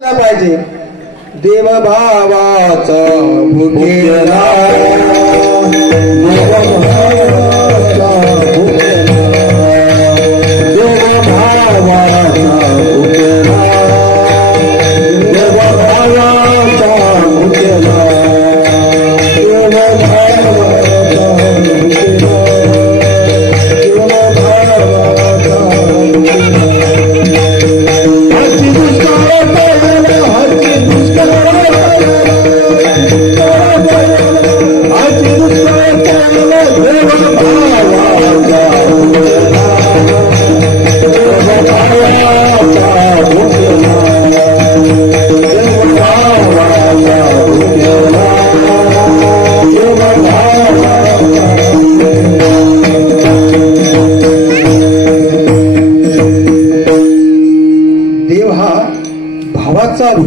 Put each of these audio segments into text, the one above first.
पाहिजे देव भावाचा भुकेला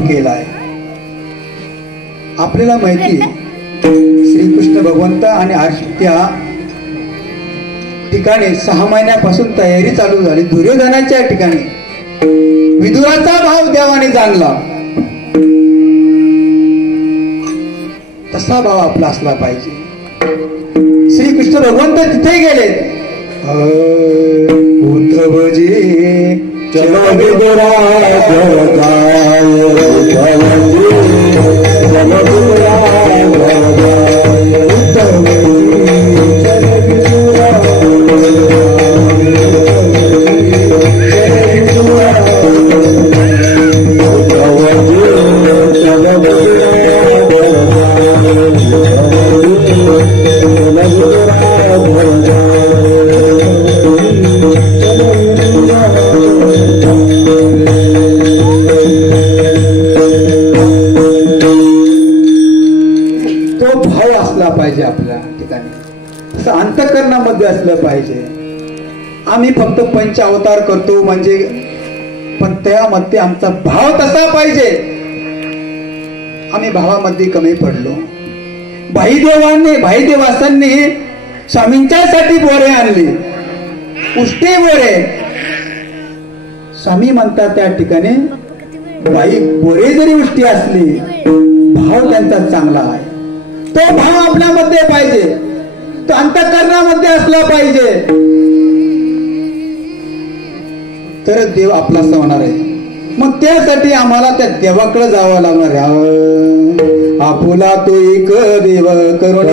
केलाय. आपल्याला माहिती श्रीकृष्ण भगवंत आणि त्या ठिकाणी 6 महिन्यापासून तयारी चालू झाली. दुर्योधनाच्या ठिकाणी विदुराचा भाव देवाने जाणला. तसा भाव आपला असला पाहिजे. श्रीकृष्ण भगवंत तिथे गेले. उद्धवजी चलो विदुरा पाहिजे आपल्या ठिकाणी. असं अंतःकरणामध्ये असलं पाहिजे. आम्ही फक्त पंच अवतार करतो म्हणजे, पण त्यामध्ये आमचा भाव तसा पाहिजे. आम्ही भावामध्ये कमी पडलो. भाईदेवासांनी स्वामींच्यासाठी बोरे आणले, उष्टे बोरे. स्वामी म्हणतात त्या ठिकाणी बोरे जरी उष्टी असली, भाव त्यांचा चांगला आहे. तो भाव आपल्यामध्ये पाहिजे, तो अंतःकरणामध्ये असला पाहिजे, तर देव आपला होणार आहे. मग त्यासाठी आम्हाला त्या देवाकडे जावं लागणार आहे. आपुला तो एक देव करून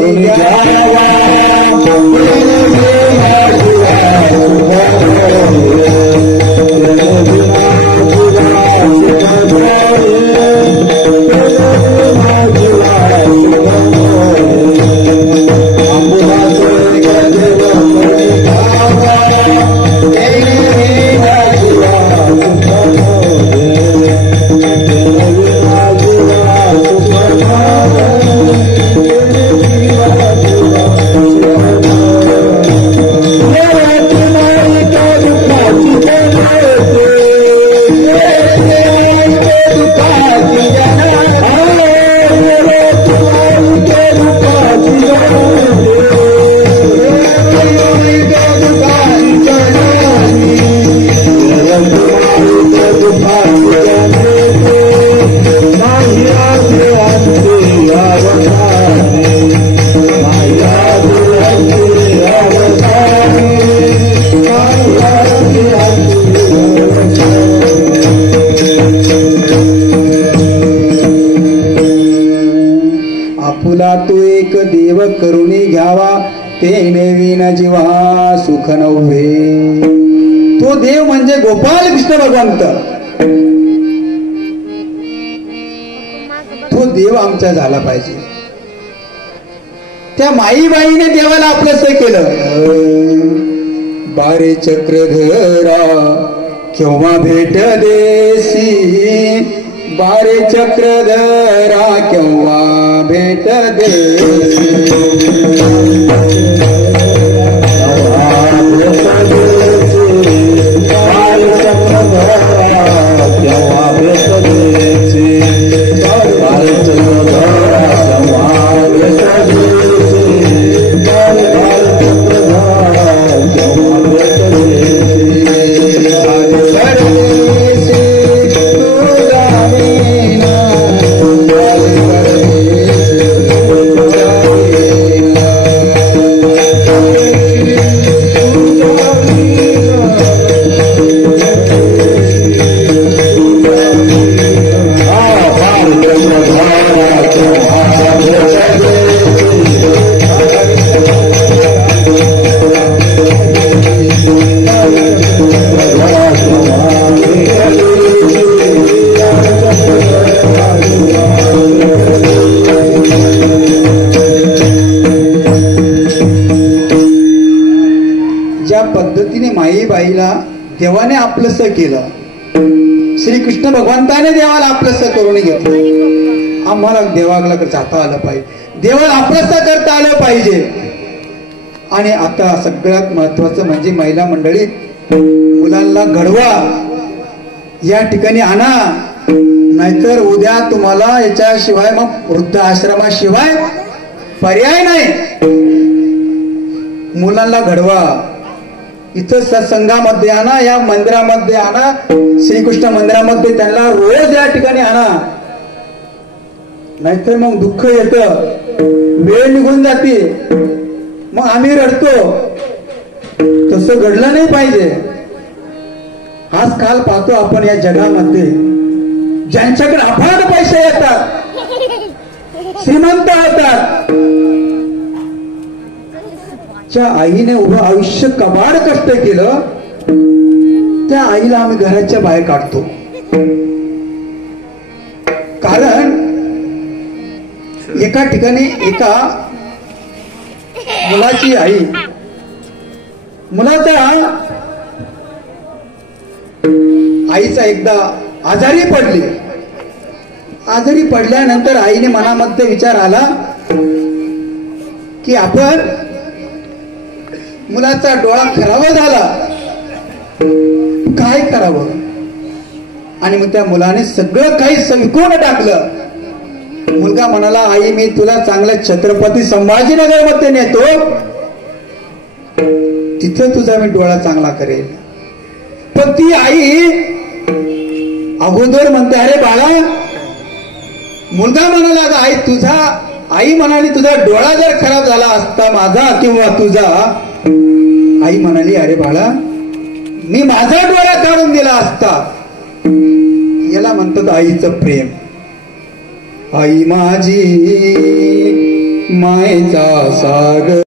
करुणी घ्यावा ते नेवीन जीवा सुख नव्हे. तो देव म्हणजे गोपाल कृष्ण भगवंत. तो देव आमचा झाला पाहिजे. त्या माईबाईने देवाला आपलंसं केलं. बारे चक्रधरा केव्हा भेट देसी, बारे चक्रधरा केव्हा भेट देसी. Thank you. आईला देवाने आपलंसं केलं, श्रीकृष्ण भगवंताने देवाला आपलंसं करून घेतलं. आम्हाला देवाला जाता आलं पाहिजे, देवाला आपलंसं करता आलं पाहिजे. आणि आता सगळ्यात महत्वाचं म्हणजे महिला मंडळी, मुलांना घडवा, या ठिकाणी आणा, नाहीतर उद्या तुम्हाला याच्याशिवाय मग वृद्धाश्रमाशिवाय पर्याय नाही. मुलांना घडवा, इथं सत्संगामध्ये आणा, या मंदिरामध्ये आणा, श्रीकृष्ण मंदिरामध्ये त्यांना रोज या ठिकाणी आणा. नाहीतर मग दुःख येतं, वेळ निघून जाते, मग आम्ही रडतो. तसं घडलं नाही पाहिजे. आजकाल पाहतो आपण या जगामध्ये ज्यांच्याकडे अफाट पैसे येतात, श्रीमंत होतात, ज्या आईने उभं आयुष्य कबाड कष्ट केलं, त्या आईला आम्ही घराच्या बाहेर काढतो. कारण एका ठिकाणी एका मुलाची आई, मुलाचा आईचा एकदा आजारी पडली. आजारी पडल्यानंतर आईने मनामध्ये विचार आला की आपण, मुलाचा डोळा खराब झाला, काय करावं. आणि मग त्या मुलाने सगळं काही विकून टाकलं. मुलगा म्हणाला, आई मी तुला चांगल्या छत्रपती संभाजीनगर मध्ये नेतो, तिथं तुझा मी डोळा चांगला करेल. पण ती आई अगोदर म्हणते, अरे बाळा, मुलगा म्हणाला, आई तुझा, आई म्हणाली तुझा डोळा जर खराब झाला असता माझा किंवा तुझा, आई म्हणाली, अरे बाळा मी माझा डोळा काढून दिला असता. याला म्हणतात आईचं प्रेम. आई माझी मायेचा सागर.